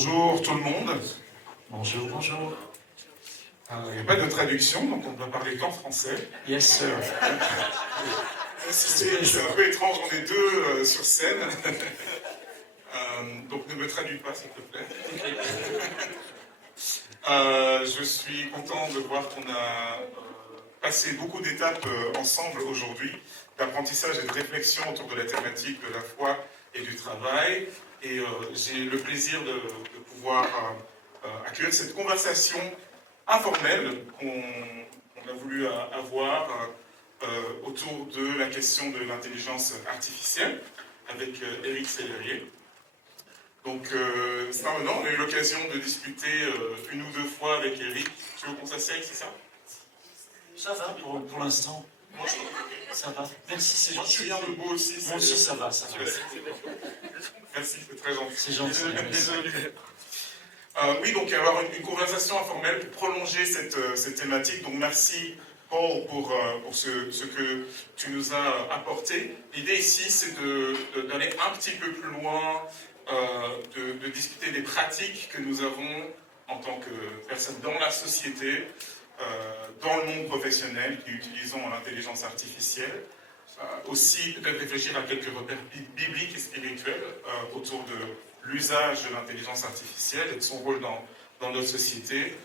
Bonjour tout le monde. Bonjour, bonjour. Il n'y a pas de traduction, donc on va parler qu'en français. Yes, sir. C'est un peu étrange, on est deux sur scène. Donc ne me traduis pas, s'il te plaît. Je suis content de voir qu'on a passé beaucoup d'étapes ensemble aujourd'hui, d'apprentissage et de réflexion autour de la thématique de la foi et du travail. Et j'ai le plaisir de pouvoir accueillir cette conversation informelle qu'on a voulu avoir autour de la question de l'intelligence artificielle avec Éric Sellerier. Donc, c'est un honneur, on a eu l'occasion de discuter une ou deux fois avec Éric. Tu veux qu'on s'assieye, c'est ça? Ça va pour l'instant. Ça va. Merci, c'est gentil. Je suis bien debout aussi. Moi aussi, ça va, ça va. Merci, c'est très gentil. C'est gentil. Désolé. Oui, donc avoir une conversation informelle pour prolonger cette thématique. Donc merci Paul pour ce que tu nous as apporté. L'idée ici, c'est d'aller un petit peu plus loin, de discuter des pratiques que nous avons en tant que personnes dans la société, dans le monde professionnel, qui utilisons l'intelligence artificielle. Aussi peut-être réfléchir à quelques repères bibliques et spirituels autour de l'usage de l'intelligence artificielle et de son rôle dans notre société,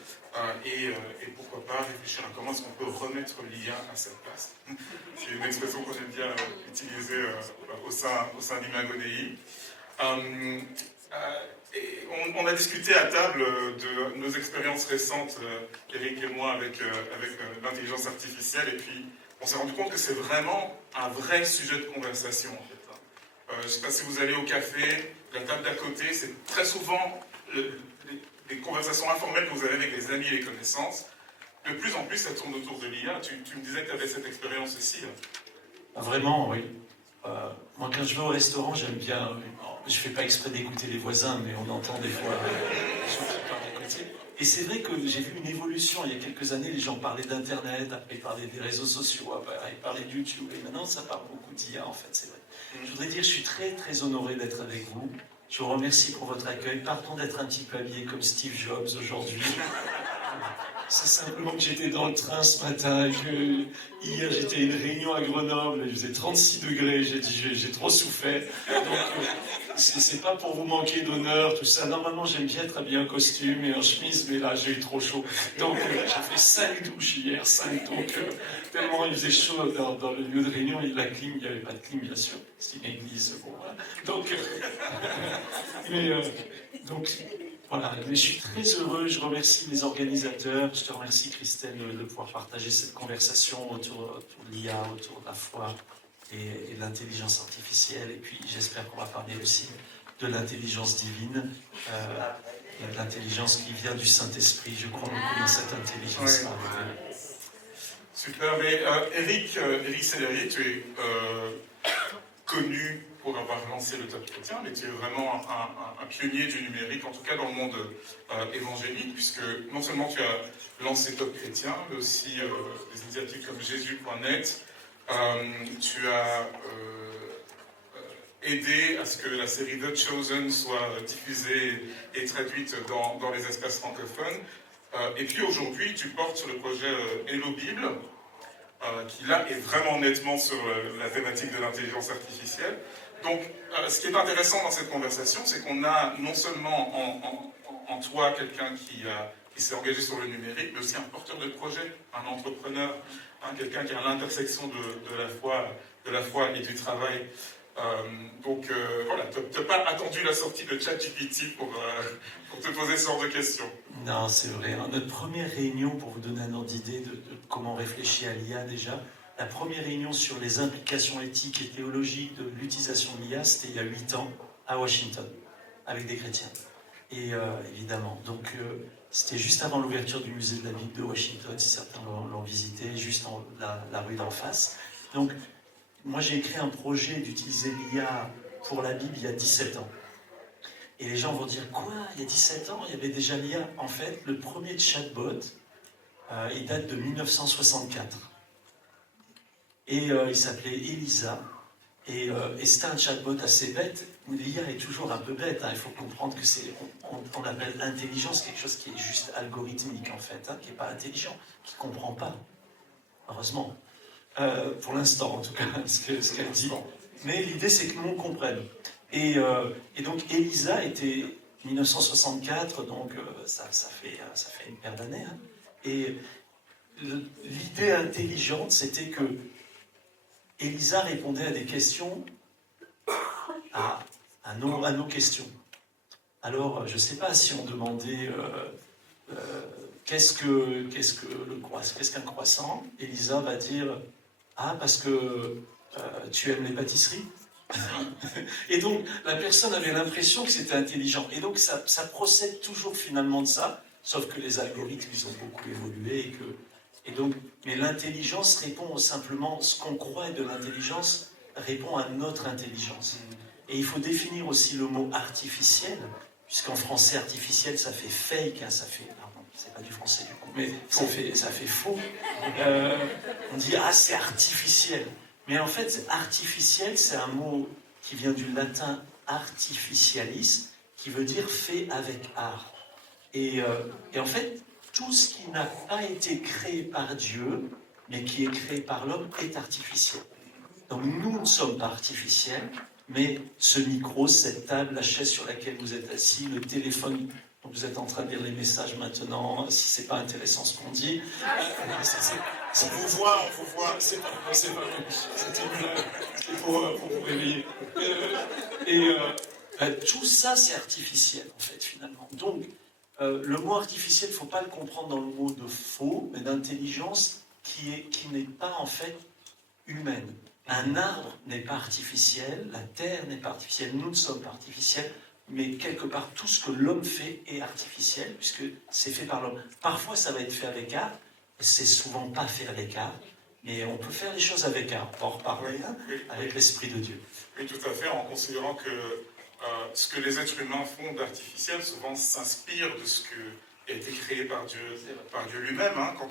et pourquoi pas réfléchir à comment est-ce qu'on peut remettre l'IA à sa place. C'est une expression qu'on aime bien utiliser au sein d'Imago Dei. Et on a discuté à table de nos expériences récentes, Éric et moi, avec l'intelligence artificielle, et puis on s'est rendu compte que c'est vraiment un vrai sujet de conversation, en fait. Je ne sais pas si vous allez au café, la table d'à côté, c'est très souvent des conversations informelles que vous avez avec les amis et les connaissances. De plus en plus, ça tourne autour de l'IA. Tu me disais que tu avais cette expérience aussi. Vraiment, oui. Moi, quand je vais au restaurant, j'aime bien... je ne fais pas exprès d'écouter les voisins, mais on entend des fois les gens qui parlent à côté. Et c'est vrai que j'ai vu une évolution. Il y a quelques années, les gens parlaient d'Internet, après ils parlaient des réseaux sociaux, après ils parlaient de YouTube. Et maintenant, ça parle beaucoup d'IA, en fait, c'est vrai. Je voudrais dire, je suis très, très honoré d'être avec vous. Je vous remercie pour votre accueil. Pardon d'être un petit peu habillé comme Steve Jobs aujourd'hui. C'est simplement que j'étais dans le train ce matin et que hier j'étais à une réunion à Grenoble et il faisait 36 degrés. J'ai dit j'ai trop souffert. Donc c'est pas pour vous manquer d'honneur, tout ça. Normalement j'aime bien être habillé en costume et en chemise, mais là j'ai eu trop chaud. Donc j'ai fait 5 douches hier, 5. Donc tellement il faisait chaud dans le lieu de réunion, il n'y avait pas de clim bien sûr. C'est une église. Bon, voilà. Donc voilà, mais je suis très heureux, je remercie les organisateurs, je te remercie Christelle de pouvoir partager cette conversation autour de l'IA, autour de la foi et de l'intelligence artificielle, et puis j'espère qu'on va parler aussi de l'intelligence divine et de l'intelligence qui vient du Saint-Esprit. Je crois beaucoup dans cette intelligence-là. Ouais. Super, mais Éric Sellerier, tu es connu pour avoir lancé le Top Chrétien, mais tu es vraiment un pionnier du numérique, en tout cas dans le monde évangélique, puisque non seulement tu as lancé Top Chrétien, mais aussi des initiatives comme Jésus.net. Tu as aidé à ce que la série The Chosen soit diffusée et traduite dans les espaces francophones. Et puis aujourd'hui, tu portes sur le projet Hello Bible, qui là est vraiment nettement sur la thématique de l'intelligence artificielle. Donc, ce qui est intéressant dans cette conversation, c'est qu'on a non seulement en toi quelqu'un qui s'est engagé sur le numérique, mais aussi un porteur de projet, un entrepreneur, quelqu'un qui est à l'intersection de la foi et du travail. Donc voilà, tu n'as pas attendu la sortie de ChatGPT pour te poser ce genre de questions. Non, c'est vrai. Notre première réunion, pour vous donner un ordre d'idée de comment on réfléchit à l'IA déjà, la première réunion sur les implications éthiques et théologiques de l'utilisation de l'IA, c'était il y a 8 ans, à Washington, avec des chrétiens. Et évidemment, donc c'était juste avant l'ouverture du musée de la Bible de Washington, si certains l'ont visité, juste la rue d'en face. Donc, moi j'ai écrit un projet d'utiliser l'IA pour la Bible il y a 17 ans. Et les gens vont dire, quoi, il y a 17 ans, il y avait déjà l'IA. En fait, le premier chatbot, il date de 1964. Et il s'appelait Elisa. Et c'était un chatbot assez bête. L'IA est toujours un peu bête. Hein. Il faut comprendre que on appelle intelligence quelque chose qui est juste algorithmique en fait, hein, qui n'est pas intelligent, qui ne comprend pas. Heureusement. Pour l'instant en tout cas, ce qu'elle dit. Mais l'idée c'est que nous on comprenne. Et donc ELISA était 1964, donc ça fait une paire d'années. Hein. Et l'idée intelligente, c'était que ELISA répondait à des questions, à nos questions. Alors, je ne sais pas si on demandait qu'est-ce qu'un croissant, ELISA va dire ah, parce que tu aimes les pâtisseries. Et donc, la personne avait l'impression que c'était intelligent. Et donc, ça procède toujours finalement de ça, sauf que les algorithmes, ils ont beaucoup évolué. Mais l'intelligence répond simplement, ce qu'on croit de l'intelligence répond à notre intelligence. Et il faut définir aussi le mot artificiel, puisqu'en français, artificiel, ça fait fake, hein, ça fait... Pardon, c'est pas du français du coup, mais ça fait faux. On dit, ah, c'est artificiel. Mais en fait, artificiel, c'est un mot qui vient du latin artificialis, qui veut dire fait avec art. Et en fait, tout ce qui n'a pas été créé par Dieu, mais qui est créé par l'homme, est artificiel. Donc nous ne sommes pas artificiels, mais ce micro, cette table, la chaise sur laquelle vous êtes assis, le téléphone dont vous êtes en train de lire les messages maintenant, si c'est pas intéressant ce qu'on dit. On vous voit. C'est pas c'était pour vous réveiller. Tout ça, c'est artificiel, en fait, finalement. Donc, le mot artificiel, il ne faut pas le comprendre dans le mot de faux, mais d'intelligence qui n'est pas, en fait, humaine. Un arbre n'est pas artificiel, la terre n'est pas artificielle, nous ne sommes pas artificiels, mais quelque part, tout ce que l'homme fait est artificiel, puisque c'est fait par l'homme. Parfois, ça va être fait avec art, c'est souvent pas fait avec art, mais on peut faire les choses avec art. On va en reparler avec l'Esprit de Dieu. Oui, tout à fait, en considérant que ce que les êtres humains font d'artificiel souvent s'inspire de ce qui a été créé par Dieu lui-même. Hein. Quand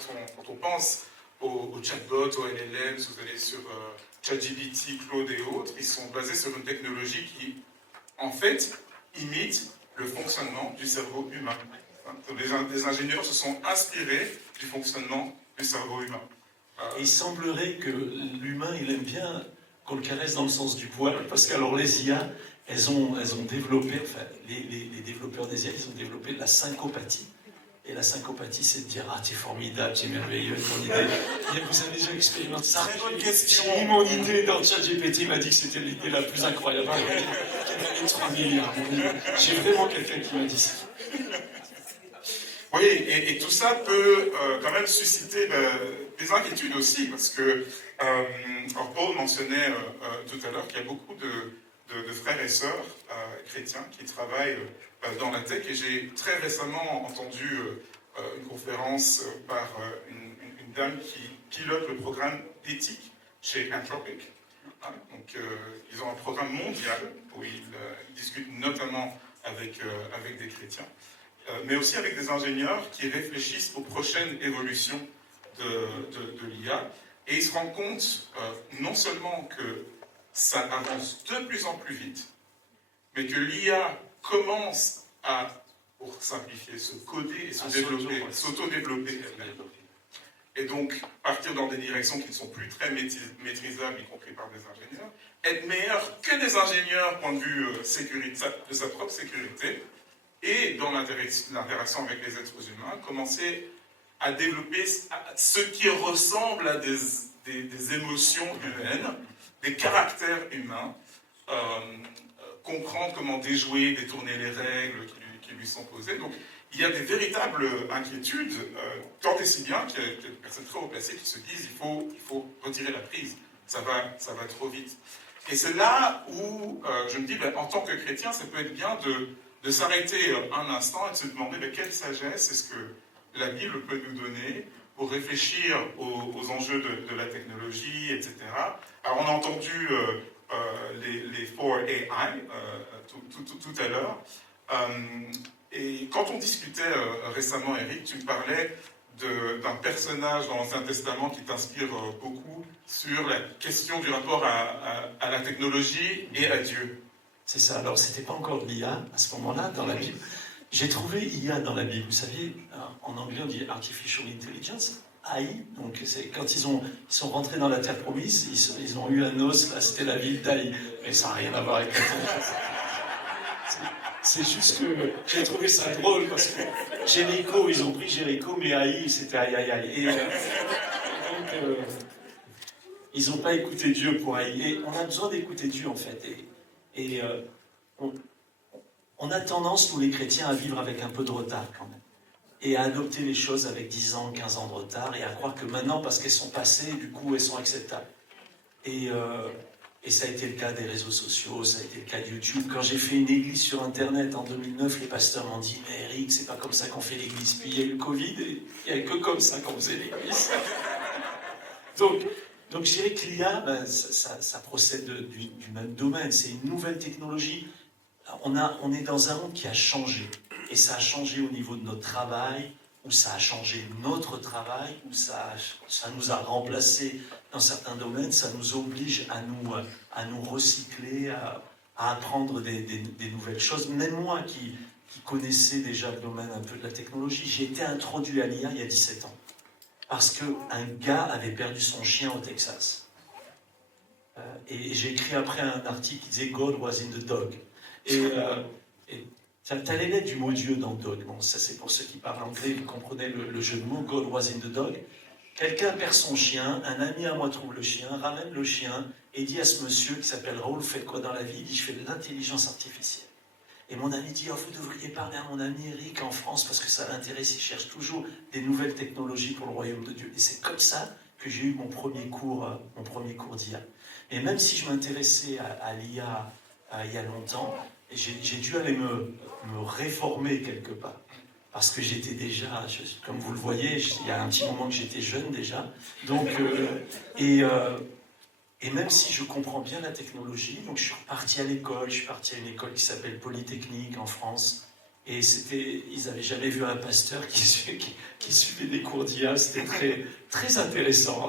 on pense aux chatbots, aux LLM, si vous allez sur ChatGPT, Claude et autres, ils sont basés sur une technologie qui, en fait, imite le fonctionnement du cerveau humain. Donc les ingénieurs se sont inspirés du fonctionnement du cerveau humain. Il semblerait que l'humain, il aime bien qu'on le caresse dans le sens du poil, parce qu'alors les IA, elles ont développé, enfin les développeurs des IA, ils ont développé de la syncopathie. Et la syncopathie, c'est de dire « Ah, t'es formidable, t'es merveilleux, ton idée. » Vous avez déjà expérimenté ça? Très bonne question. J'ai mis mon idée dans ChatGPT, il m'a dit que c'était l'idée la plus incroyable. Qu'il 3 milliards. J'ai vraiment quelqu'un qui m'a dit ça. Oui, et tout ça peut quand même susciter des inquiétudes aussi, parce que Paul mentionnait tout à l'heure qu'il y a beaucoup de frères et sœurs chrétiens qui travaillent dans la tech, et j'ai très récemment entendu une conférence par une dame qui pilote le programme d'éthique chez Anthropic. Donc, ils ont un programme mondial où ils discutent notamment avec des chrétiens, mais aussi avec des ingénieurs qui réfléchissent aux prochaines évolutions de l'IA, et ils se rendent compte non seulement que ça avance de plus en plus vite, mais que l'IA commence à, pour simplifier, se coder et s'auto-développer elle-même. Et donc, partir dans des directions qui ne sont plus très maîtrisables, y compris par des ingénieurs, être meilleur que des ingénieurs, point de vue de sa propre sécurité, et dans l'interaction avec les êtres humains, commencer à développer ce qui ressemble à des émotions humaines, des caractères humains, comprendre comment déjouer, détourner les règles qui lui sont posées. Donc, il y a des véritables inquiétudes, tant et si bien qu'il y a des personnes très haut placées qui se disent il faut retirer la prise, ça va trop vite. Et c'est là où je me dis, en tant que chrétien, ça peut être bien de s'arrêter un instant et de se demander quelle sagesse est-ce que la Bible peut nous donner pour réfléchir aux enjeux de la technologie, etc. Alors on a entendu les 4 AI tout à l'heure. Et quand on discutait récemment, Eric, tu me parlais d'un personnage dans l'Ancien Testament qui t'inspire beaucoup sur la question du rapport à la technologie et à Dieu. C'est ça. Alors, c'était pas encore de l'IA à ce moment-là dans la Bible. J'ai trouvé IA dans la Bible. Vous savez, en anglais, on dit Artificial Intelligence, AI. Donc, c'est quand ils sont rentrés dans la terre promise, ils ont eu un os, là, c'était la ville d'Aï. Mais ça n'a rien à voir avec l'intelligence. C'est juste que j'ai trouvé ça drôle parce que Jéricho, ils ont pris Jéricho, mais Haï, c'était aïe aïe aïe. Et donc, ils n'ont pas écouté Dieu pour Haï. Et on a besoin d'écouter Dieu en fait. Et on a tendance, nous les chrétiens, à vivre avec un peu de retard quand même. Et à adopter les choses avec 10 ans, 15 ans de retard, et à croire que maintenant, parce qu'elles sont passées, du coup, elles sont acceptables. Et ça a été le cas des réseaux sociaux, ça a été le cas de YouTube. Quand j'ai fait une église sur Internet en 2009, les pasteurs m'ont dit « Mais Eric, c'est pas comme ça qu'on fait l'église. » Puis il y a eu le Covid, et il n'y a que comme ça qu'on faisait l'église. Donc je dirais que l'IA, ben, ça procède du même domaine. C'est une nouvelle technologie. On est dans un monde qui a changé. Et ça a changé au niveau de notre travail, où ça a changé notre travail, où ça nous a remplacés dans certains domaines, ça nous oblige à nous recycler, à apprendre des nouvelles choses. Même moi qui connaissais déjà le domaine un peu de la technologie, j'ai été introduit à l'IA il y a 17 ans. Parce qu'un gars avait perdu son chien au Texas. Et j'ai écrit après un article qui disait « God was in the dog ». Et t'as les lettres du mot Dieu dans dog. Bon, ça c'est pour ceux qui parlent anglais, vous comprenez le jeu de mots, God was in the dog. Quelqu'un perd son chien, un ami à moi trouve le chien, ramène le chien et dit à ce monsieur qui s'appelle Raoul, vous faites quoi dans la vie? Il dit, je fais de l'intelligence artificielle. Et mon ami dit, oh, vous devriez parler à mon ami Eric en France parce que ça l'intéresse, il cherche toujours des nouvelles technologies pour le royaume de Dieu. Et c'est comme ça que j'ai eu mon premier cours d'IA. Et même si je m'intéressais à l'IA il y a longtemps, j'ai dû aller me réformer quelque part. Parce que j'étais déjà, comme vous le voyez, il y a un petit moment que j'étais jeune déjà. Donc, et même si je comprends bien la technologie, donc je suis reparti à l'école, je suis parti à une école qui s'appelle Polytechnique en France. Et ils n'avaient jamais vu un pasteur qui suivait des cours d'IA, c'était très, très intéressant.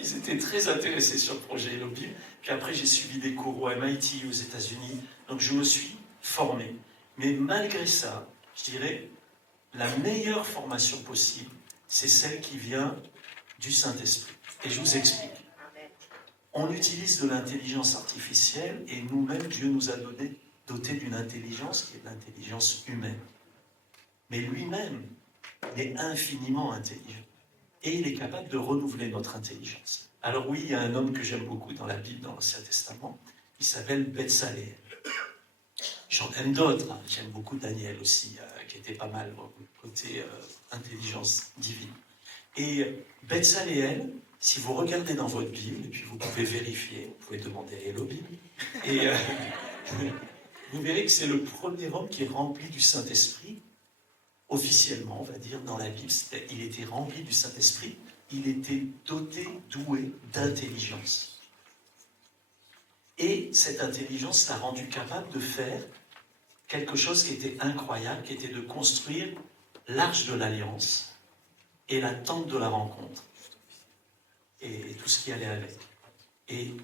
Ils étaient très intéressés sur le projet Elohim. Puis après, j'ai suivi des cours au MIT, aux États-Unis. Donc je me suis formé. Mais malgré ça, je dirais, la meilleure formation possible, c'est celle qui vient du Saint-Esprit. Et je vous explique. On utilise de l'intelligence artificielle et nous-mêmes, Dieu nous a doté d'une intelligence qui est de l'intelligence humaine. Mais lui-même est infiniment intelligent. Et il est capable de renouveler notre intelligence. Alors oui, il y a un homme que j'aime beaucoup dans la Bible, dans l'Ancien Testament, il s'appelle Betsaleel. J'en aime d'autres, hein. J'aime beaucoup Daniel aussi, qui était pas mal côté intelligence divine. Et Betsaleel, si vous regardez dans votre Bible, et puis vous pouvez vérifier, vous pouvez demander à Elohim, et vous verrez que c'est le premier homme qui est rempli du Saint-Esprit, officiellement, on va dire, dans la Bible. Il était rempli du Saint-Esprit, il était doté, doué d'intelligence. Et cette intelligence l'a rendu capable de faire quelque chose qui était incroyable, qui était de construire l'arche de l'Alliance et la tente de la rencontre, et tout ce qui allait avec. Et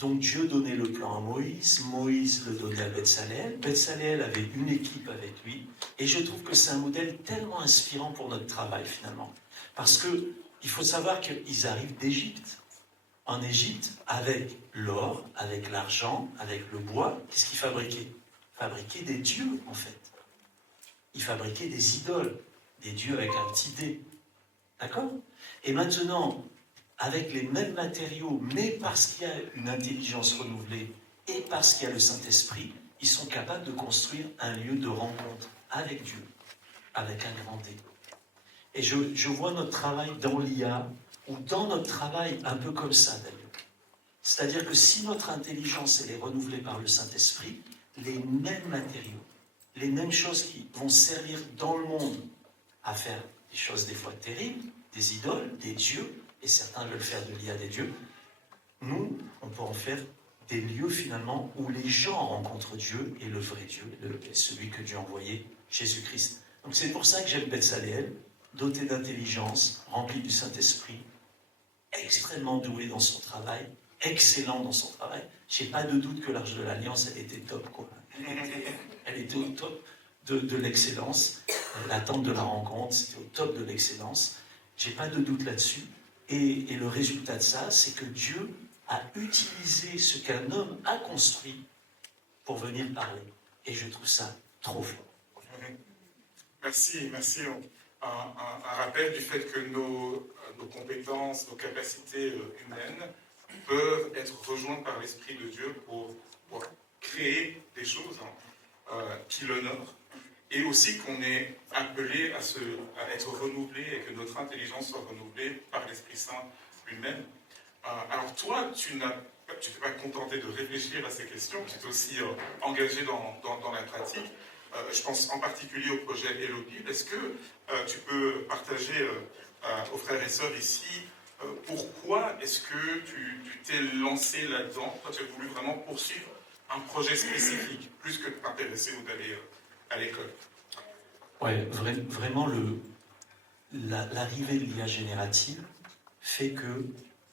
donc Dieu donnait le plan à Moïse, Moïse le donnait à Betsaleel, Betsaleel avait une équipe avec lui, et je trouve que c'est un modèle tellement inspirant pour notre travail finalement. Parce qu'il faut savoir qu'ils arrivent d'Égypte. En Égypte, avec l'or, avec l'argent, avec le bois, qu'est-ce qu'ils fabriquaient? Ils fabriquaient des dieux, en fait. Ils fabriquaient des idoles, des dieux avec un petit dé. D'accord? Et maintenant, avec les mêmes matériaux, mais parce qu'il y a une intelligence renouvelée et parce qu'il y a le Saint-Esprit, ils sont capables de construire un lieu de rencontre avec Dieu, avec un grand D. Et je vois notre travail dans l'IA, ou dans notre travail un peu comme ça d'ailleurs. C'est-à-dire que si notre intelligence elle est renouvelée par le Saint-Esprit, les mêmes matériaux, les mêmes choses qui vont servir dans le monde à faire des choses des fois terribles, des idoles, des dieux, et certains veulent faire de l'IA des dieux, nous, on peut en faire des lieux finalement où les gens rencontrent Dieu et le vrai Dieu, celui que Dieu a envoyé, Jésus-Christ. Donc c'est pour ça que j'aime Betsaleel. doté d'intelligence, rempli du Saint-Esprit, extrêmement doué dans son travail, excellent dans son travail. Je n'ai pas de doute que l'Arche de l'Alliance, elle était top, quoi. Elle était au top de l'excellence. La tente de la rencontre, c'était au top de l'excellence. Je n'ai pas de doute là-dessus. Et le résultat de ça, c'est que Dieu a utilisé ce qu'un homme a construit pour venir parler. Et je trouve ça trop fort. Merci. Un rappel du fait que nos compétences, nos capacités humaines peuvent être rejointes par l'Esprit de Dieu pour créer des choses qui l'honorent. Et aussi qu'on est appelé à être renouvelé et que notre intelligence soit renouvelée par l'Esprit Saint lui-même. Alors toi, tu ne t'es pas contenté de réfléchir à ces questions, tu t'es aussi engagé dans la pratique. Je pense en particulier au projet Hello Bible. Est-ce que tu peux partager aux frères et sœurs ici pourquoi est-ce que tu t'es lancé là-dedans? Toi, tu as voulu vraiment poursuivre un projet spécifique, plus que de t'intéresser ou d'aller à l'école. Ouais, vraiment, l'arrivée de l'IA générative fait que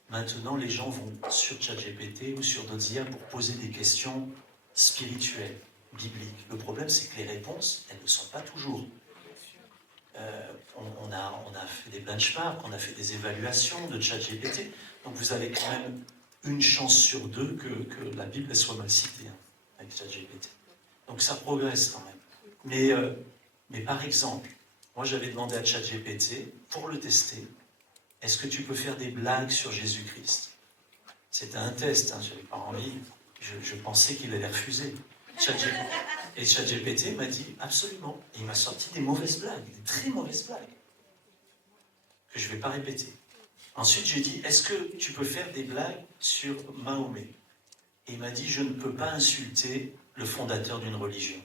maintenant les gens vont sur ChatGPT ou sur d'autres IA pour poser des questions spirituelles, bibliques. Le problème, c'est que les réponses, elles ne sont pas toujours. On a fait des benchmarks, on a fait des évaluations de ChatGPT, donc vous avez quand même une chance sur deux que la Bible elle soit mal citée avec ChatGPT. Donc ça progresse quand même. Mais par exemple, moi j'avais demandé à ChatGPT, pour le tester, est-ce que tu peux faire des blagues sur Jésus-Christ? C'était un test, je n'avais pas envie, je pensais qu'il allait refuser. Et ChatGPT m'a dit absolument. Et il m'a sorti des mauvaises blagues, des très mauvaises blagues, que je ne vais pas répéter. Ensuite, je lui ai dit, est-ce que tu peux faire des blagues sur Mahomet? Et il m'a dit, je ne peux pas insulter le fondateur d'une religion.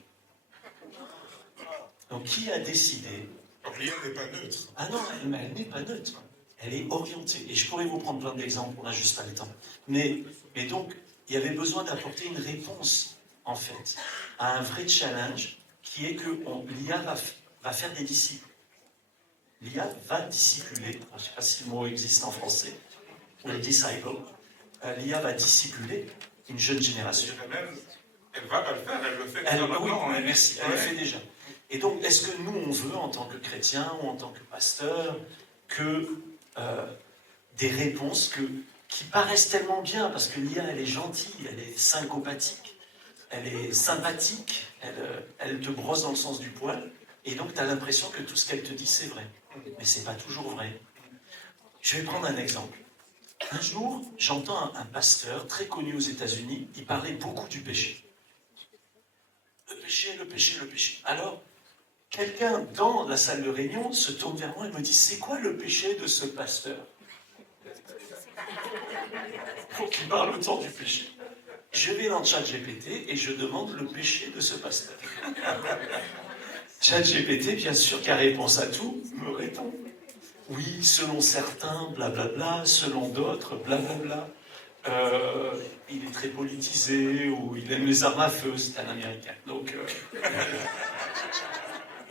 Donc, qui a décidé? Donc, l'IA n'est pas neutre. Ah non, elle n'est pas neutre. Elle est orientée. Et je pourrais vous prendre plein d'exemples, on n'a juste pas le temps. Mais donc, il y avait besoin d'apporter une réponse, en fait, à un vrai challenge, qui est que l'IA va faire des disciples. L'IA va discipuler, je ne sais pas si le mot existe en français, ou les disciples. L'IA va discipuler une jeune génération. Elle va pas le faire, elle le fait déjà maintenant. Oui, merci, elle le fait déjà. Et donc, est-ce que nous, on veut, en tant que chrétiens ou en tant que pasteurs, que des réponses qui paraissent tellement bien, parce que l'IA, elle est gentille, elle est syncopathique, elle est sympathique, elle te brosse dans le sens du poil, et donc tu as l'impression que tout ce qu'elle te dit, c'est vrai. Mais c'est pas toujours vrai. Je vais prendre un exemple. Un jour, j'entends un pasteur très connu aux États-Unis, il parlait beaucoup du péché. Le péché, le péché, le péché. Alors, quelqu'un dans la salle de réunion se tourne vers moi et me dit, c'est quoi le péché de ce pasteur? Pour qu'il parle autant du péché. Je vais dans ChatGPT et je demande le péché de ce pasteur. ChatGPT, bien sûr, qui a réponse à tout, me répond. Oui, selon certains, blablabla, selon d'autres, blablabla. Il est très politisé, ou il aime les armes à feu, c'est un Américain. Donc,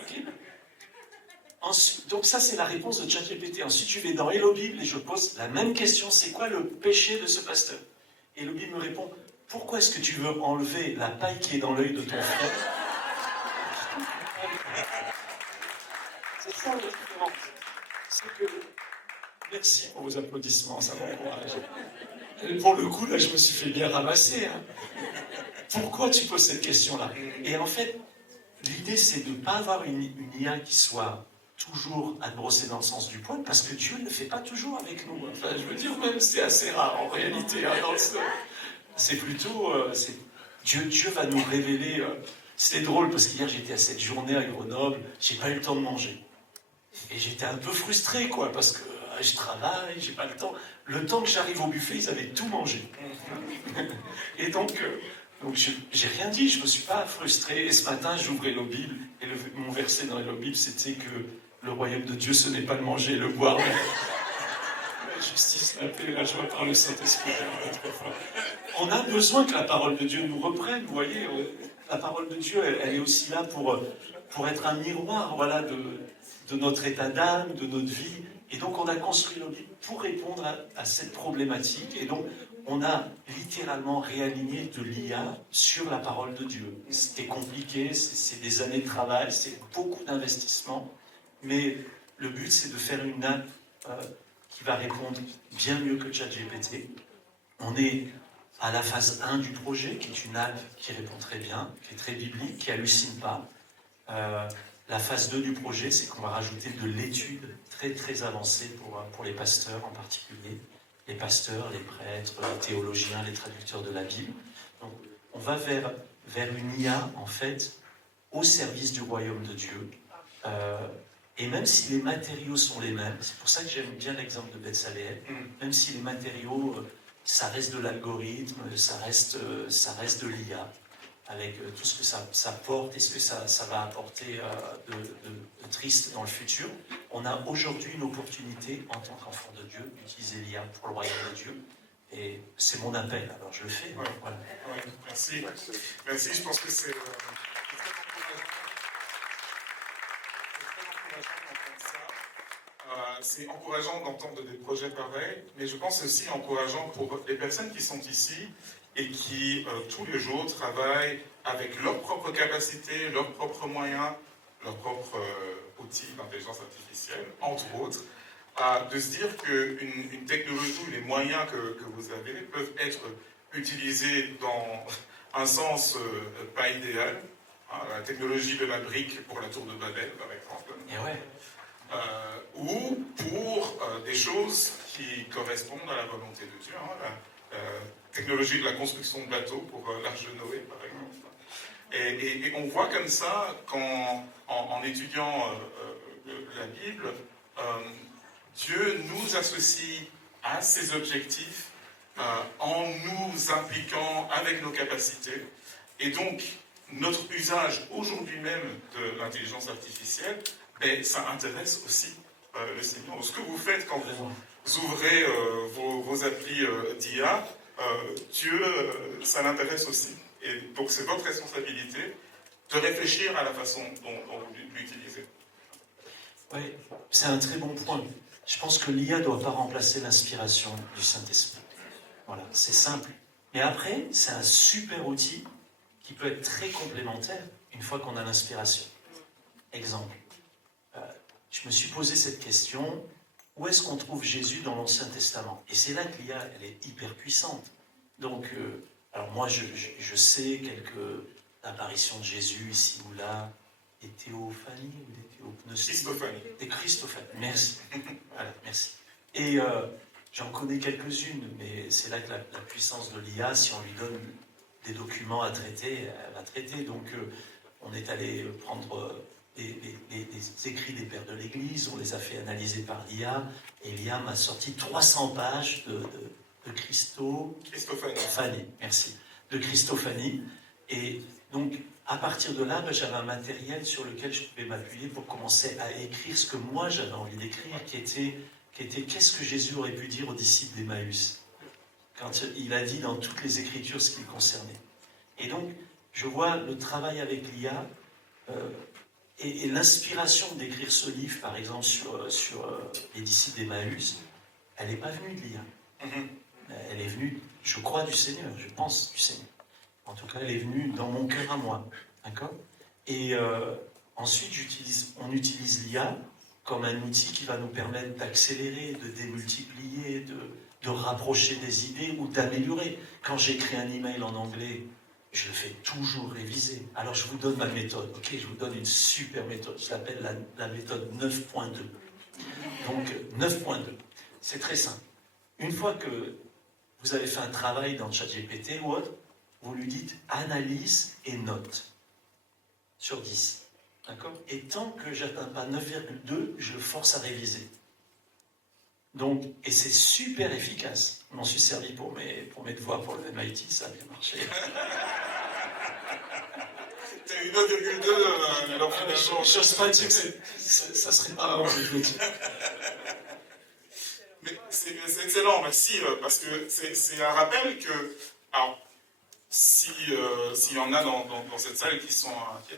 okay. Ensuite, donc ça, c'est la réponse de ChatGPT. Ensuite, je vais dans Hello Bible et je pose la même question, c'est quoi le péché de ce pasteur? Et Hello Bible me répond, pourquoi est-ce que tu veux enlever la paille qui est dans l'œil de ton frère? C'est ça la différence. C'est que... Merci pour vos applaudissements, ça m'encourage. Pour le coup, là, je me suis fait bien ramasser. Pourquoi tu poses cette question-là? Et en fait, l'idée, c'est de ne pas avoir une IA qui soit toujours à te brosser dans le sens du poil, parce que Dieu ne le fait pas toujours avec nous. Enfin, je veux dire, même, c'est assez rare, en réalité. C'est plutôt... Dieu va nous révéler... C'était drôle, parce qu'hier, j'étais à cette journée à Grenoble, j'ai pas eu le temps de manger. Et j'étais un peu frustré, quoi, parce que je travaille, j'ai pas le temps. Le temps que j'arrive au buffet, ils avaient tout mangé. Et donc j'ai rien dit, je me suis pas frustré. Et ce matin, j'ouvrais Hello Bible, et mon verset dans Hello Bible, c'était que le royaume de Dieu, ce n'est pas le manger et le boire. La justice, la paix, la joie par le Saint-Esprit. On a besoin que la parole de Dieu nous reprenne, vous voyez. La parole de Dieu, elle est aussi là pour être un miroir, voilà, de notre état d'âme, de notre vie. Et donc on a construit nos Bibles pour répondre à cette problématique. Et donc on a littéralement réaligné de l'IA sur la parole de Dieu. C'était compliqué, c'est des années de travail, c'est beaucoup d'investissement. Mais le but, c'est de faire une app qui va répondre bien mieux que ChatGPT. On est à la phase 1 du projet, qui est une app qui répond très bien, qui est très biblique, qui hallucine pas. La phase 2 du projet, c'est qu'on va rajouter de l'étude très très avancée pour les pasteurs en particulier. Les pasteurs, les prêtres, les théologiens, les traducteurs de la Bible. Donc, on va vers une IA, en fait, au service du royaume de Dieu. Et même si les matériaux sont les mêmes, c'est pour ça que j'aime bien l'exemple de Betsaleel, même si les matériaux, ça reste de l'algorithme, ça reste de l'IA, avec tout ce que ça porte et ce que ça va apporter de triste dans le futur. On a aujourd'hui une opportunité, en tant qu'enfant de Dieu, d'utiliser l'IA pour le royaume de Dieu. Et c'est mon appel, alors je le fais. Ouais. Voilà. Ouais, merci. Merci, je pense que c'est très encourageant. C'est encourageant d'entendre des projets pareils, mais je pense aussi encourageant pour les personnes qui sont ici et qui, tous les jours, travaillent avec leurs propres capacités, leurs propres moyens, leurs propres outils d'intelligence artificielle, entre autres, de se dire qu'une technologie ou les moyens que vous avez peuvent être utilisés dans un sens pas idéal. La technologie de la brique pour la tour de Babel, par exemple. Et ouais. Ou pour des choses qui correspondent à la volonté de Dieu. La technologie de la construction de bateaux pour l'arche de Noé, par exemple. Et on voit comme ça, en étudiant la Bible, Dieu nous associe à ses objectifs en nous impliquant avec nos capacités. Et donc, notre usage aujourd'hui même de l'intelligence artificielle, ça intéresse aussi le Seigneur. Ce que vous faites quand vous ouvrez vos applis d'IA, Dieu, ça l'intéresse aussi. Et donc, c'est votre responsabilité de réfléchir à la façon dont vous l'utilisez. Oui, c'est un très bon point. Je pense que l'IA ne doit pas remplacer l'inspiration du Saint-Esprit. Voilà, c'est simple. Mais après, c'est un super outil qui peut être très complémentaire une fois qu'on a l'inspiration. Exemple, je me suis posé cette question, où est-ce qu'on trouve Jésus dans l'Ancien Testament? Et c'est là que l'IA, elle est hyper puissante. Donc, alors moi, je sais quelques apparitions de Jésus ici ou là, des théophanies ou des théopneusties. Christophanie. Des Christophanies, merci. Voilà, merci. Et j'en connais quelques-unes, mais c'est là que la puissance de l'IA, si on lui donne des documents à traiter, elle va traiter. Donc, on est allé prendre des écrits des pères de l'Église, on les a fait analyser par l'IA, et l'IA m'a sorti 300 pages de Christophanie, merci, de Christophanie. Et donc, à partir de là, j'avais un matériel sur lequel je pouvais m'appuyer pour commencer à écrire ce que moi j'avais envie d'écrire, qui était qu'est-ce que Jésus aurait pu dire aux disciples d'Emmaüs, quand il a dit dans toutes les Écritures ce qui le concernait. Et donc, je vois le travail avec l'IA et l'inspiration d'écrire ce livre, par exemple, sur les disciples d'Emmaüs, elle n'est pas venue de l'IA. Elle est venue, je crois, du Seigneur, je pense du Seigneur. En tout cas, elle est venue dans mon cœur à moi. D'accord? Et ensuite, on utilise l'IA comme un outil qui va nous permettre d'accélérer, de démultiplier, de rapprocher des idées ou d'améliorer. Quand j'écris un email en anglais, je le fais toujours réviser. Alors, je vous donne ma méthode. Ok, je vous donne une super méthode. Je l'appelle la méthode 9.2. Donc, 9.2. C'est très simple. Une fois que vous avez fait un travail dans ChatGPT ou autre, vous lui dites analyse et note sur 10. D'accord? Et tant que je n'atteins pas 9,2, je le force à réviser. Donc, et c'est super efficace. Je m'en suis servi pour mes devoirs pour le MIT, ça a bien marché. T'as eu 9,2 alors finalement. Je n'ose pas dire que ça serait pas bon. Mais c'est excellent, merci, parce que c'est un rappel que, alors, s'il y en a dans cette salle qui sont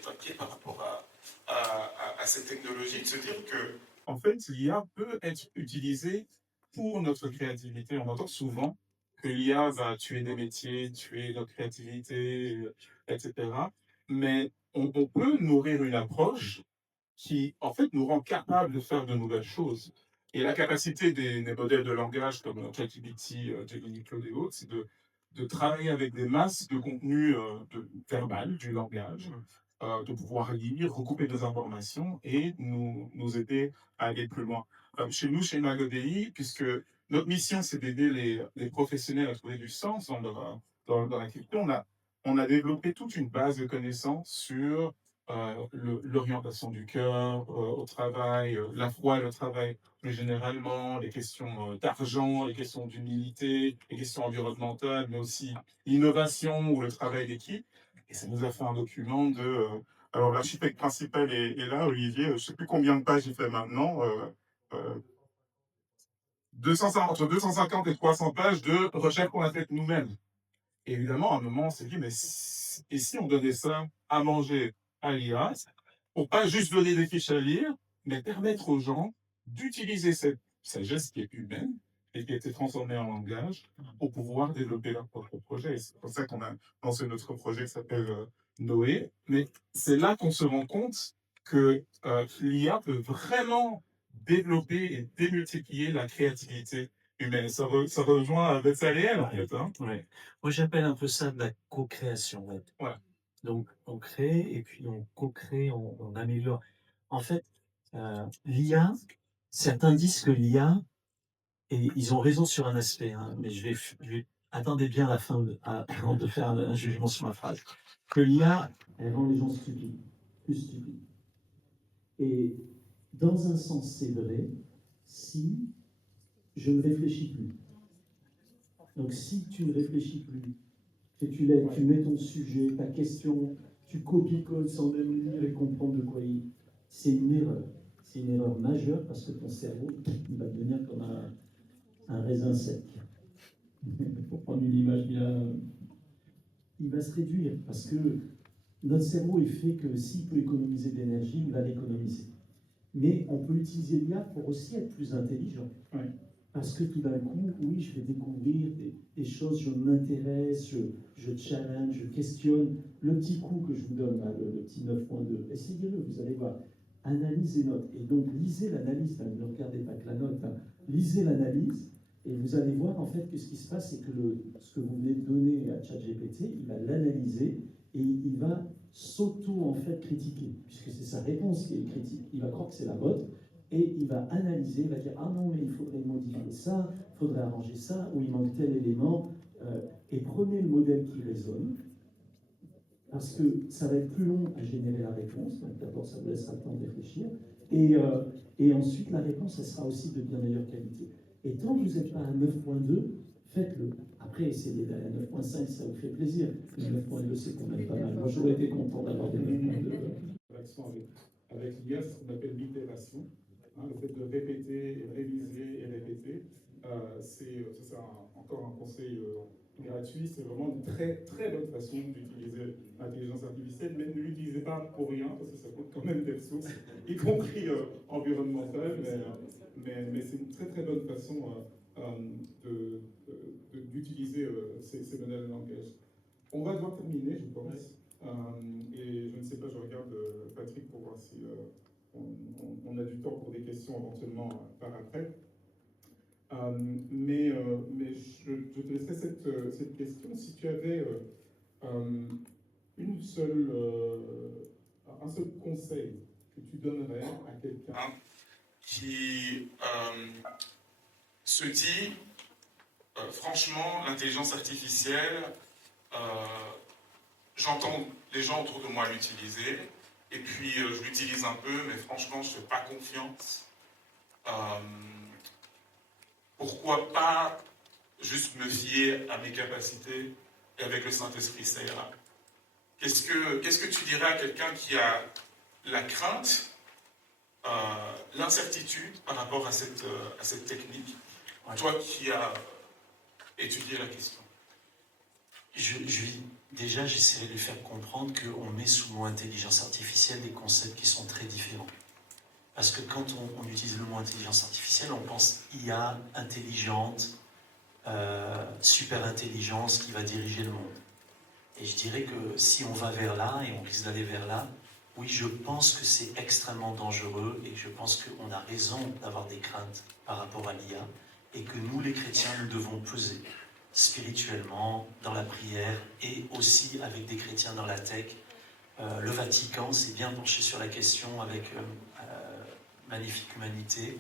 inquiets par rapport à cette technologie, de se dire que, en fait, l'IA peut être utilisée pour notre créativité. On entend souvent que l'IA va tuer des métiers, tuer notre créativité, etc. Mais on peut nourrir une approche qui, en fait, nous rend capables de faire de nouvelles choses. Et la capacité des modèles de langage comme ChatGPT, Gemini, Claude et autres, c'est de travailler avec des masses de contenu verbal, du langage, de pouvoir lire, recouper des informations et nous aider à aller plus loin. Chez nous, chez MagoDI, puisque notre mission, c'est d'aider les professionnels à trouver du sens dans la crypto, on a développé toute une base de connaissances sur l'orientation du cœur au travail, la foi et le travail plus généralement, les questions d'argent, les questions d'humilité, les questions environnementales, mais aussi l'innovation ou le travail d'équipe. Et ça nous a fait un document de... alors l'architecte principal est là, Olivier, je ne sais plus combien de pages il fait maintenant, 250, entre 250 et 300 pages de recherche qu'on a faites nous-mêmes. Et évidemment, à un moment, on s'est dit, mais et si on donnait ça à manger à l'IA, pour pas juste donner des fiches à lire, mais permettre aux gens d'utiliser cette sagesse qui est humaine et qui a été transformée en langage pour pouvoir développer leur propre projet. Et c'est pour ça qu'on a lancé notre projet qui s'appelle Noé. Mais c'est là qu'on se rend compte que l'IA peut vraiment développer et démultiplier la créativité humaine. Ça rejoint Bezalel, en fait. Hein. Ouais. Moi, j'appelle un peu ça de la co-création. Ouais. Voilà. Donc, on crée et puis on co-crée, on améliore. En fait, l'IA, certains disent que l'IA, et ils ont raison sur un aspect, hein, mais attendez bien la fin avant de faire un jugement sur ma phrase, que l'IA, elle rend les gens stupides, plus stupides. Et dans un sens, c'est vrai, si je ne réfléchis plus. Donc, si tu ne réfléchis plus, que tu mets ton sujet, ta question, tu copies-colles sans même lire et comprendre de quoi il... C'est une erreur. C'est une erreur majeure parce que ton cerveau, il va devenir comme un raisin sec. Pour prendre une image bien... Il va se réduire parce que notre cerveau est fait que s'il peut économiser de l'énergie, il va l'économiser. Mais on peut utiliser l'IA pour aussi être plus intelligent. Ouais. Parce que tout d'un coup, oui, je vais découvrir des choses, je m'intéresse, je challenge, je questionne. Le petit coup que je vous donne, là, le petit 9.2, essayez-le, vous allez voir. Analysez note. Et donc, lisez l'analyse, ne regardez pas que la note, lisez l'analyse, et vous allez voir en fait que ce qui se passe, c'est que ce que vous venez de donner à ChatGPT, il va l'analyser et il va en fait critiquer, puisque c'est sa réponse qui est critique. Il va croire que c'est la vôtre, et il va analyser, il va dire « Ah non, mais il faudrait modifier ça, il faudrait arranger ça, ou il manque tel élément. » Et prenez le modèle qui résonne, parce que ça va être plus long à générer la réponse, donc d'abord ça vous laissera le temps de réfléchir, et ensuite la réponse, elle sera aussi de bien meilleure qualité. Et tant que vous n'êtes pas à 9.2, faites-le. Après, essayez d'aller à 9.5, ça vous fait plaisir. Le 9.2, c'est quand même pas mal. Moi, j'aurais été content d'avoir des 9.2. L'action avec l'IA, c'est ce qu'on appelle l'itération. Hein, le fait de répéter, et réviser et répéter. C'est encore un conseil gratuit. C'est vraiment une très, très bonne façon d'utiliser l'intelligence artificielle. Mais ne l'utilisez pas pour rien, parce que ça coûte quand même des ressources, y compris environnementales. Mais c'est une très, très bonne façon d'utiliser ces modèles de langage. On va devoir terminer, je pense. Et je ne sais pas, je regarde Patrick pour voir si on a du temps pour des questions éventuellement par après. Mais je te laisserai cette question. Si tu avais un seul conseil que tu donnerais à quelqu'un qui se dit, franchement, l'intelligence artificielle, j'entends les gens autour de moi l'utiliser, et puis je l'utilise un peu, mais franchement, je ne fais pas confiance. Pourquoi pas juste me fier à mes capacités et avec le Saint-Esprit, ça ira. Qu'est-ce que tu dirais à quelqu'un qui a la crainte, l'incertitude par rapport à cette technique, toi qui as étudié la question? Je vis déjà, j'essaierai de lui faire comprendre qu'on met sous le mot intelligence artificielle des concepts qui sont très différents. Parce que quand on utilise le mot intelligence artificielle, on pense IA intelligente, super intelligence qui va diriger le monde. Et je dirais que si on va vers là, et on risque d'aller vers là, oui, je pense que c'est extrêmement dangereux et je pense qu'on a raison d'avoir des craintes par rapport à l'IA et que nous, les chrétiens, nous devons peser spirituellement, dans la prière et aussi avec des chrétiens dans la tech. Le Vatican s'est bien penché sur la question avec Magnifique Humanité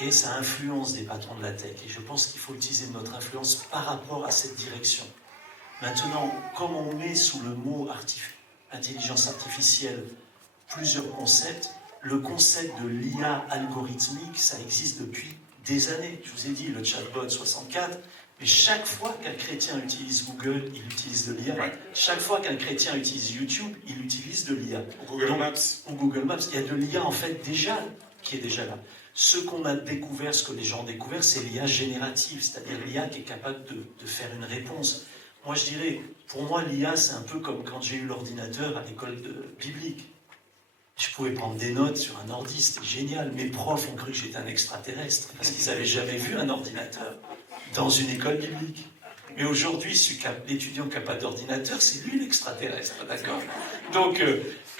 et ça influence des patrons de la tech. Et je pense qu'il faut utiliser notre influence par rapport à cette direction. Maintenant, comme on met sous le mot intelligence artificielle plusieurs concepts, le concept de l'IA algorithmique, ça existe depuis des années. Je vous ai dit, le chatbot 64, mais chaque fois qu'un chrétien utilise Google, il utilise de l'IA. Ouais. Chaque fois qu'un chrétien utilise YouTube, il utilise de l'IA. Ou Google Maps. Ou Google Maps, il y a de l'IA en fait déjà, qui est déjà là. Ce qu'on a découvert, ce que les gens ont découvert, c'est l'IA générative, c'est-à-dire l'IA qui est capable de faire une réponse. Moi, je dirais, pour moi, l'IA, c'est un peu comme quand j'ai eu l'ordinateur à l'école biblique. Je pouvais prendre des notes sur un ordi, c'était génial. Mes profs ont cru que j'étais un extraterrestre, parce qu'ils n'avaient jamais vu un ordinateur dans une école biblique. Mais aujourd'hui, l'étudiant qui n'a pas d'ordinateur, c'est lui l'extraterrestre, d'accord? Donc,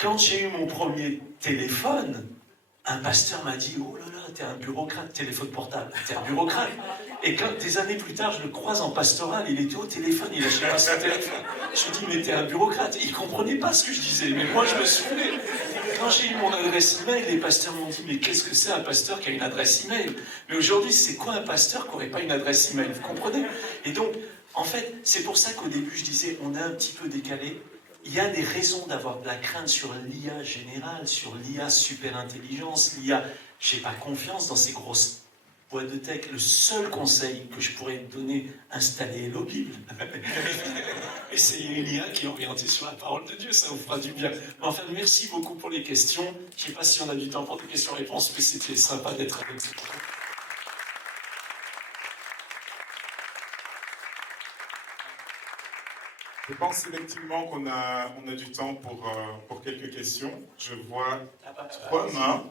quand j'ai eu mon premier téléphone, un pasteur m'a dit « Oh là là, t'es un bureaucrate, téléphone portable, t'es un bureaucrate ». Et quand, des années plus tard, je le croise en pastoral, il était au téléphone, il lâchait pas son téléphone. Je lui dis « Mais t'es un bureaucrate ». Il ne comprenait pas ce que je disais, mais moi je me souvenais. Quand j'ai eu mon adresse email, les pasteurs m'ont dit « Mais qu'est-ce que c'est un pasteur qui a une adresse email ?» Mais aujourd'hui, c'est quoi un pasteur qui n'aurait pas une adresse email? Vous comprenez? Et donc, en fait, c'est pour ça qu'au début, je disais « On est un petit peu décalé ». Il y a des raisons d'avoir de la crainte sur l'IA générale, sur l'IA super intelligence, l'IA. J'ai pas confiance dans ces grosses boîtes de tech. Le seul conseil que je pourrais donner, installez Hello Bible. Essayez une IA qui est orientée sur la parole de Dieu, ça vous fera du bien. Mais enfin, merci beaucoup pour les questions. Je sais pas si on a du temps pour des questions-réponses, mais c'était sympa d'être avec vous. Je pense effectivement qu'on a du temps pour quelques questions. Je vois 3 mains.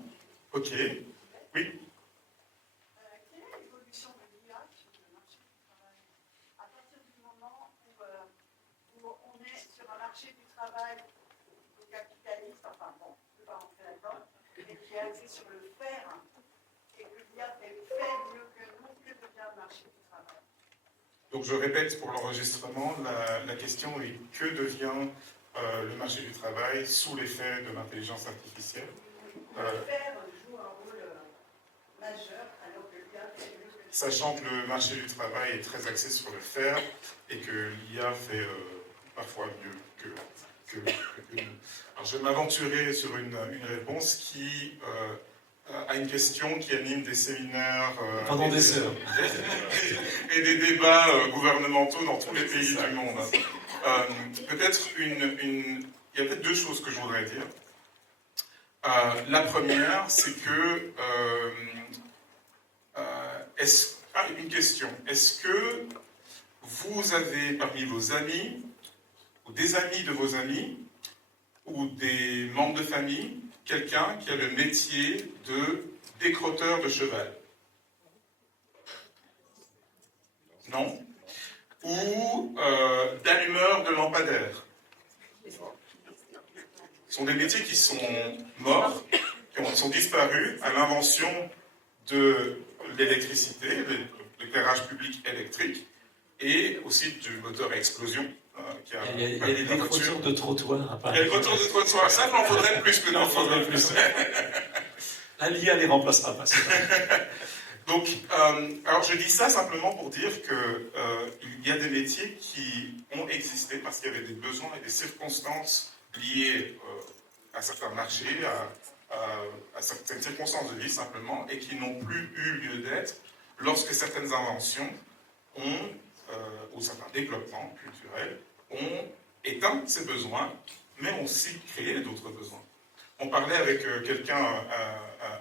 Ok. Oui. Quelle est l'évolution de l'IA sur le marché du travail à partir du moment où on est sur un marché du travail capitaliste, enfin bon, je ne vais pas rentrer là-dedans, mais qui est axé sur le faire, et que l'IA fait mieux que nous, que devient le marché du travail? Donc je répète pour l'enregistrement, la question est que devient le marché du travail sous l'effet de l'intelligence artificielle? Le faire joue un rôle majeur alors que l'IA fait mieux que nous. Sachant que le marché du travail est très axé sur le faire et que l'IA fait parfois mieux que nous. Alors je vais m'aventurer sur une réponse qui à une question qui anime des séminaires Pendant des heures. et des débats gouvernementaux dans tous les pays du monde. Peut-être il y a peut-être 2 choses que je voudrais dire. La première, c'est que une question. Est-ce que vous avez parmi vos amis, ou des amis de vos amis, ou des membres de famille, quelqu'un qui a le métier de décrotteur de cheval? Non? Ou d'allumeur de lampadaire? Ce sont des métiers qui sont morts, qui sont disparus à l'invention de l'électricité, de l'éclairage public électrique, et aussi du moteur à explosion. Il y a des décrotteurs de trottoirs. Il y a des décrotteurs de trottoirs. Ça, il en faudrait plus que d'en faudrait plus. La l'IA ne les remplacera pas. Donc, alors je dis ça simplement pour dire qu'il y a des métiers qui ont existé parce qu'il y avait des besoins et des circonstances liées à certains marchés, à certaines circonstances de vie simplement, et qui n'ont plus eu lieu d'être lorsque certaines inventions ou certains développements culturels ont éteint ces besoins, mais ont aussi créé d'autres besoins. On parlait avec quelqu'un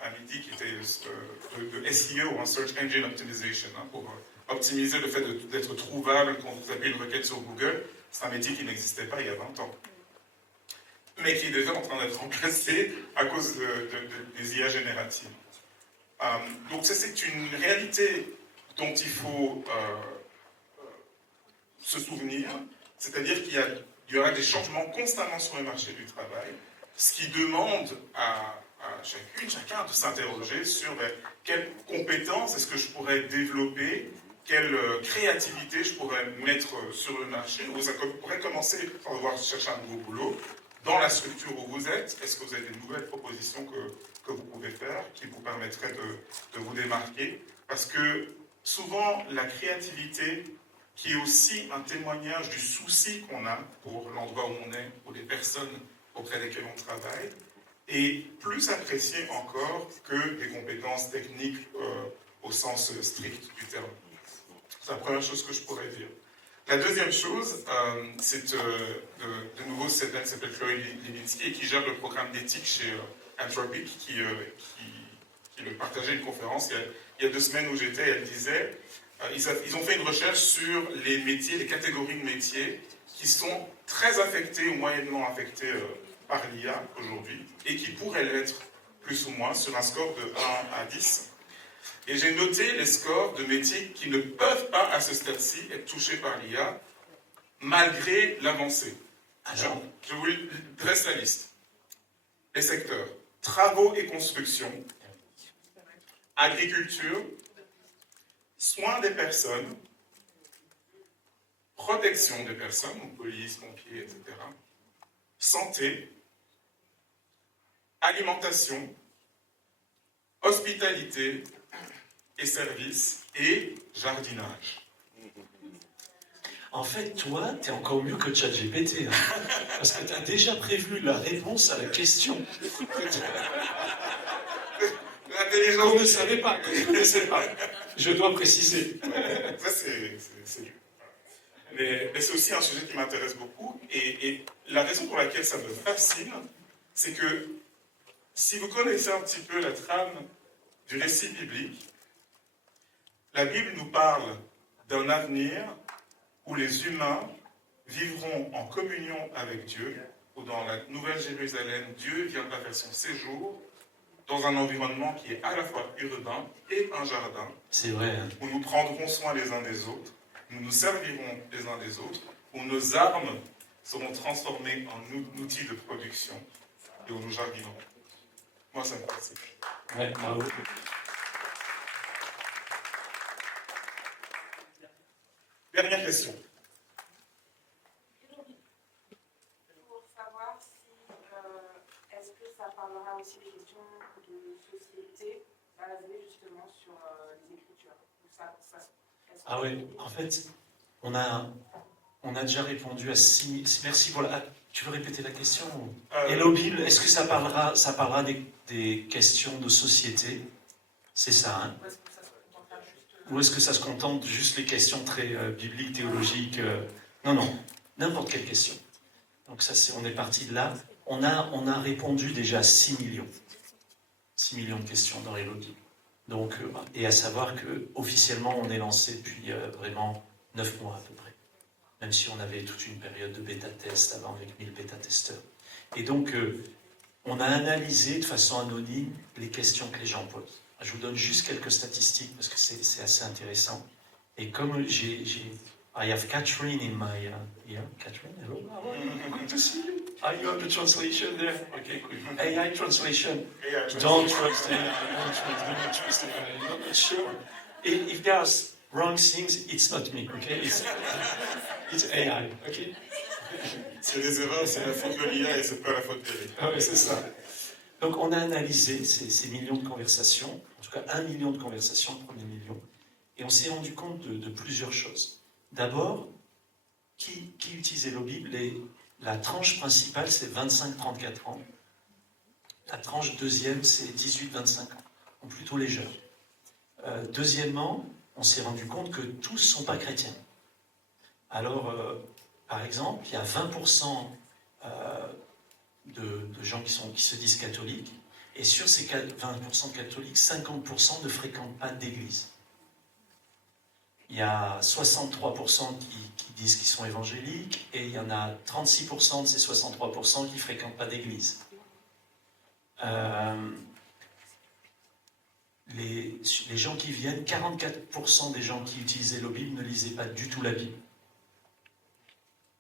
à midi qui était de SEO, en Search Engine Optimization, pour optimiser le fait d'être trouvable quand vous tapez une requête sur Google. C'est un métier qui n'existait pas il y a 20 ans, mais qui est déjà en train d'être remplacé à cause des IA génératives. Donc ça, c'est une réalité dont il faut se souvenir, c'est-à-dire qu'il y aura des changements constamment sur le marché du travail, ce qui demande à chacun de s'interroger sur quelles compétences est-ce que je pourrais développer, quelle créativité je pourrais mettre sur le marché, ou ça pourrait commencer par devoir chercher un nouveau boulot. Dans la structure où vous êtes, est-ce que vous avez des nouvelles propositions que vous pouvez faire qui vous permettraient de vous démarquer? Parce que souvent, la créativité, qui est aussi un témoignage du souci qu'on a pour l'endroit où on est, pour les personnes auprès desquelles on travaille, est plus appréciée encore que des compétences techniques au sens strict du terme. C'est la première chose que je pourrais dire. La deuxième chose, c'est de nouveau cette dame qui s'appelle Chloé Levinsky et qui gère le programme d'éthique chez Anthropic, qui le partageait une conférence il y a 2 semaines où j'étais. Elle disait, ils ont fait une recherche sur les métiers, les catégories de métiers qui sont très affectés ou moyennement affectés par l'IA aujourd'hui et qui pourraient l'être plus ou moins sur un score de 1 à 10. Et j'ai noté les scores de métiers qui ne peuvent pas, à ce stade-ci, être touchés par l'IA, malgré l'avancée. Je vous dresse la liste. Les secteurs: travaux et construction, agriculture, soins des personnes, protection des personnes, donc police, pompiers, etc., santé, alimentation, hospitalité et services, et jardinage. En fait, toi, t'es encore mieux que ChatGPT, hein, parce que t'as déjà prévu la réponse à la question. L'intelligence Qu'on ne savait pas, qu'on ne connaissait pas. Je dois préciser. Ça, c'est dur. Mais c'est aussi un sujet qui m'intéresse beaucoup. Et la raison pour laquelle ça me fascine, c'est que si vous connaissez un petit peu la trame du récit biblique, la Bible nous parle d'un avenir où les humains vivront en communion avec Dieu, où dans la Nouvelle Jérusalem, Dieu viendra faire son séjour dans un environnement qui est à la fois urbain et un jardin. C'est vrai. Hein. Où nous prendrons soin les uns des autres, nous nous servirons les uns des autres, où nos armes seront transformées en outils de production et où nous jardinerons. Moi, ça me fascine. Ouais, bravo. Dernière question. Pour savoir si, est-ce que ça parlera aussi des questions de société basées justement sur les écritures. Ah oui, en fait, on a déjà répondu à 6... Merci pour la... Tu veux répéter la question? Hello Bill, est-ce que ça parlera des questions de société? C'est ça, hein? Ou est-ce que ça se contente juste les questions très bibliques, théologiques? Non, n'importe quelle question. Donc ça, on est parti de là. On a répondu déjà à 6 millions. 6 millions de questions dans Hello Bill. Donc, et à savoir qu'officiellement, on est lancé depuis vraiment 9 mois à peu près. Même si on avait toute une période de bêta-test avant avec 1000 bêta-testeurs. Et donc, on a analysé de façon anonyme les questions que les gens posent. Je vous donne juste quelques statistiques parce que c'est assez intéressant. Et comme I have Catherine in my here. Catherine, hello. Good to see you. Are you on the translation there? Okay, good. AI translation. Don't trust AI. Don't trust AI. I'm not sure. If there's wrong things, it's not me. Okay, it's AI. Okay. C'est des erreurs, c'est la faute de l'IA et c'est pas la faute de l'IA. Ah oui, c'est ça. Donc on a analysé ces millions de conversations, en tout cas 1 million de conversations, le premier million, et on s'est rendu compte de plusieurs choses. D'abord, qui utilise Hello Bible? La tranche principale, c'est 25-34 ans. La tranche deuxième, c'est 18-25 ans, donc plutôt les jeunes. Deuxièmement, on s'est rendu compte que tous ne sont pas chrétiens. Alors, par exemple, il y a 20% de gens qui se disent catholiques, et sur ces 20% de catholiques, 50% ne fréquentent pas d'église. il y a 63% qui disent qu'ils sont évangéliques, et il y en a 36% de ces 63% qui ne fréquentent pas d'église. Les gens qui viennent, 44% des gens qui utilisaient la Bible ne lisaient pas du tout la Bible.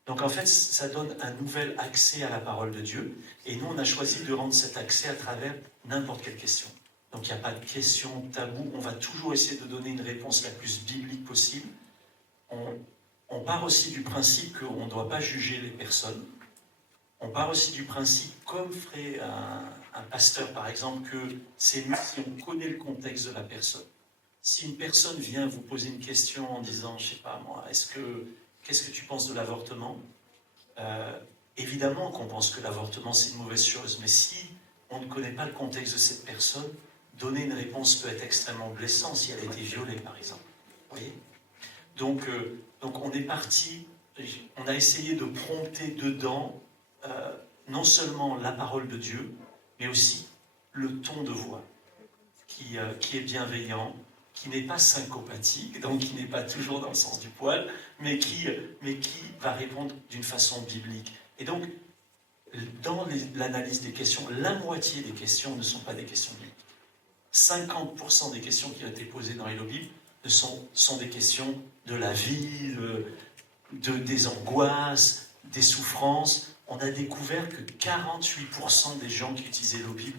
Donc en fait, ça donne un nouvel accès à la parole de Dieu, et nous on a choisi de rendre cet accès à travers n'importe quelle question. Donc il n'y a pas de question tabou, on va toujours essayer de donner une réponse la plus biblique possible. On part aussi du principe qu'on ne doit pas juger les personnes. On part aussi du principe, comme ferait un pasteur par exemple, que c'est mieux si on connaît le contexte de la personne. Si une personne vient vous poser une question en disant, je ne sais pas moi, qu'est-ce que tu penses de l'avortement ? Évidemment qu'on pense que l'avortement c'est une mauvaise chose, mais si on ne connaît pas le contexte de cette personne, donner une réponse peut être extrêmement blessant si elle a été violée par exemple. Vous voyez ? Donc on est parti, on a essayé de prompter dedans non seulement la parole de Dieu, mais aussi le ton de voix qui est bienveillant, qui n'est pas syncopathique, donc qui n'est pas toujours dans le sens du poil, mais qui va répondre d'une façon biblique. Et donc, dans l'analyse des questions, la moitié des questions ne sont pas des questions bibliques. 50% des questions qui ont été posées dans Hello Bible sont des questions de la vie, des angoisses, des souffrances. On a découvert que 48% des gens qui utilisent Hello Bible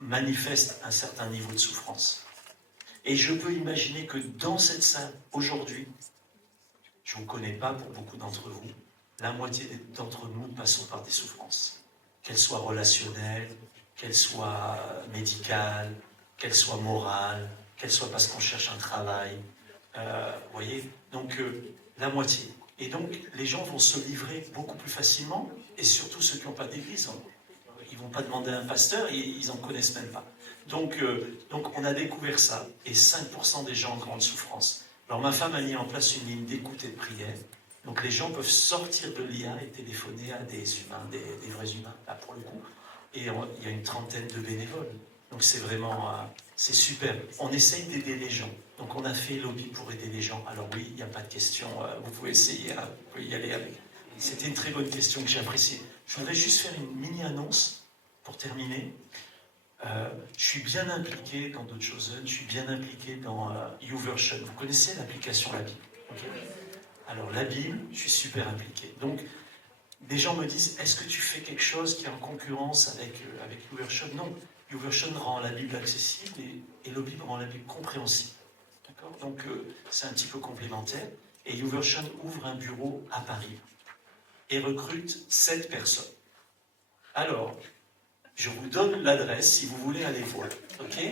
manifestent un certain niveau de souffrance. Et je peux imaginer que dans cette salle, aujourd'hui, je ne vous connais pas pour beaucoup d'entre vous, la moitié d'entre nous passons par des souffrances, qu'elles soient relationnelles, qu'elles soient médicales, qu'elles soient morales, qu'elles soient parce qu'on cherche un travail. Vous voyez ? Donc, la moitié. Et donc, les gens vont se livrer beaucoup plus facilement, et surtout ceux qui n'ont pas d'église. Ils ne vont pas demander à un pasteur, et ils n'en connaissent même pas. Donc, on a découvert ça, et 5% des gens en grande souffrance. Alors, ma femme a mis en place une ligne d'écoute et de prière. Donc, les gens peuvent sortir de l'IA et téléphoner à des humains, des vrais humains, là pour le coup. Et il y a une trentaine de bénévoles. Donc, c'est vraiment... c'est super. On essaye d'aider les gens. Donc, on a fait lobby pour aider les gens. Alors oui, il n'y a pas de question. Vous pouvez essayer, vous pouvez y aller avec. C'était une très bonne question que j'ai appréciée. Je voudrais juste faire une mini-annonce pour terminer. Je suis bien impliqué dans d'autres choses. Je suis bien impliqué dans YouVersion. Vous connaissez l'application La Bible, okay ? Alors, La Bible, je suis super impliqué. Donc, des gens me disent, est-ce que tu fais quelque chose qui est en concurrence avec YouVersion ? Non. YouVersion rend la Bible accessible et Hello Bible rend la Bible compréhensible. D'accord ? Donc, c'est un petit peu complémentaire. Et YouVersion ouvre un bureau à Paris et recrute 7 personnes. Alors, je vous donne l'adresse si vous voulez aller voir. Ok ?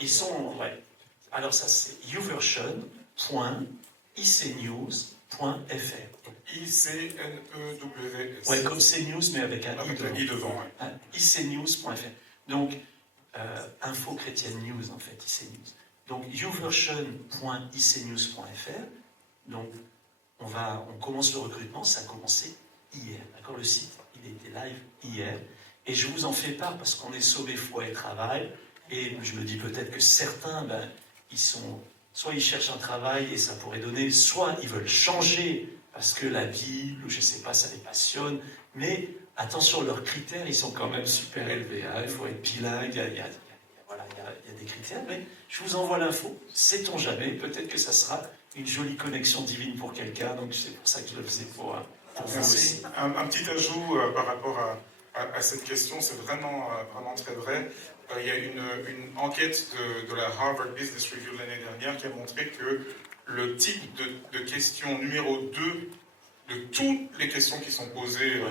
Ils sont... Ouais. Alors, ça, c'est youversion.icnews.fr. ICNEWS. Ouais, comme CNews, mais avec un I devant. Ouais. icnews.fr. Donc, Info Chrétienne News, en fait, ICnews. Donc, youversion.icnews.fr. Donc, on commence le recrutement, ça a commencé hier. D'accord ? Le site, il était live hier. Et je vous en fais part parce qu'on est sauvé foi et travail. Et je me dis peut-être que certains, soit ils cherchent un travail et ça pourrait donner, soit ils veulent changer parce que la Bible, je ne sais pas, ça les passionne. Mais attention, leurs critères, ils sont quand même super élevés. Hein. Il faut être bilingue, il y a des critères. Mais je vous envoie l'info. Sait-on jamais, peut-être que ça sera une jolie connexion divine pour quelqu'un. Donc c'est pour ça que je le faisais pour vous aussi. Un petit ajout par rapport à cette question, c'est vraiment très vrai. Il y a une enquête de la Harvard Business Review l'année dernière qui a montré que le type de question numéro 2 de toutes les questions qui sont posées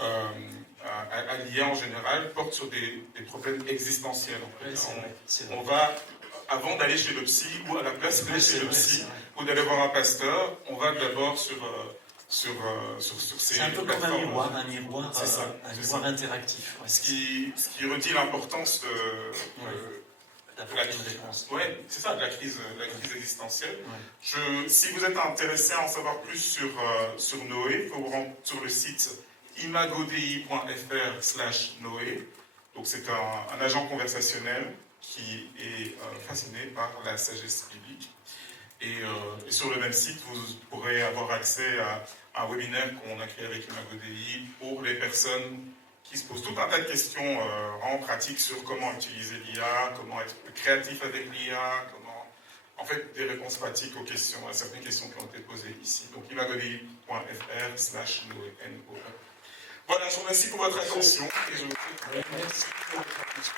à l'IA en général porte sur des problèmes existentiels. On va, avant d'aller chez le psy, ou à la place d'aller chez le psy, ou d'aller voir un pasteur, on va d'abord sur ces c'est un peu comme un miroir interactif. Ouais. Ce qui redit l'importance de la crise existentielle. Ouais. Si vous êtes intéressé à en savoir plus sur Noé, il faut vous rendre sur le site imagodei.fr/Noé. Donc c'est un agent conversationnel qui est fasciné par la sagesse biblique. Et sur le même site, vous pourrez avoir accès à un webinaire qu'on a créé avec ImagoDI pour les personnes qui se posent tout un tas de questions en pratique sur comment utiliser l'IA, comment être créatif avec l'IA, comment... En fait, des réponses pratiques aux questions, à certaines questions qui ont été posées ici. Donc, imagodi.fr/NOE. Voilà, je vous remercie pour votre attention. Et je vous... Merci pour votre attention.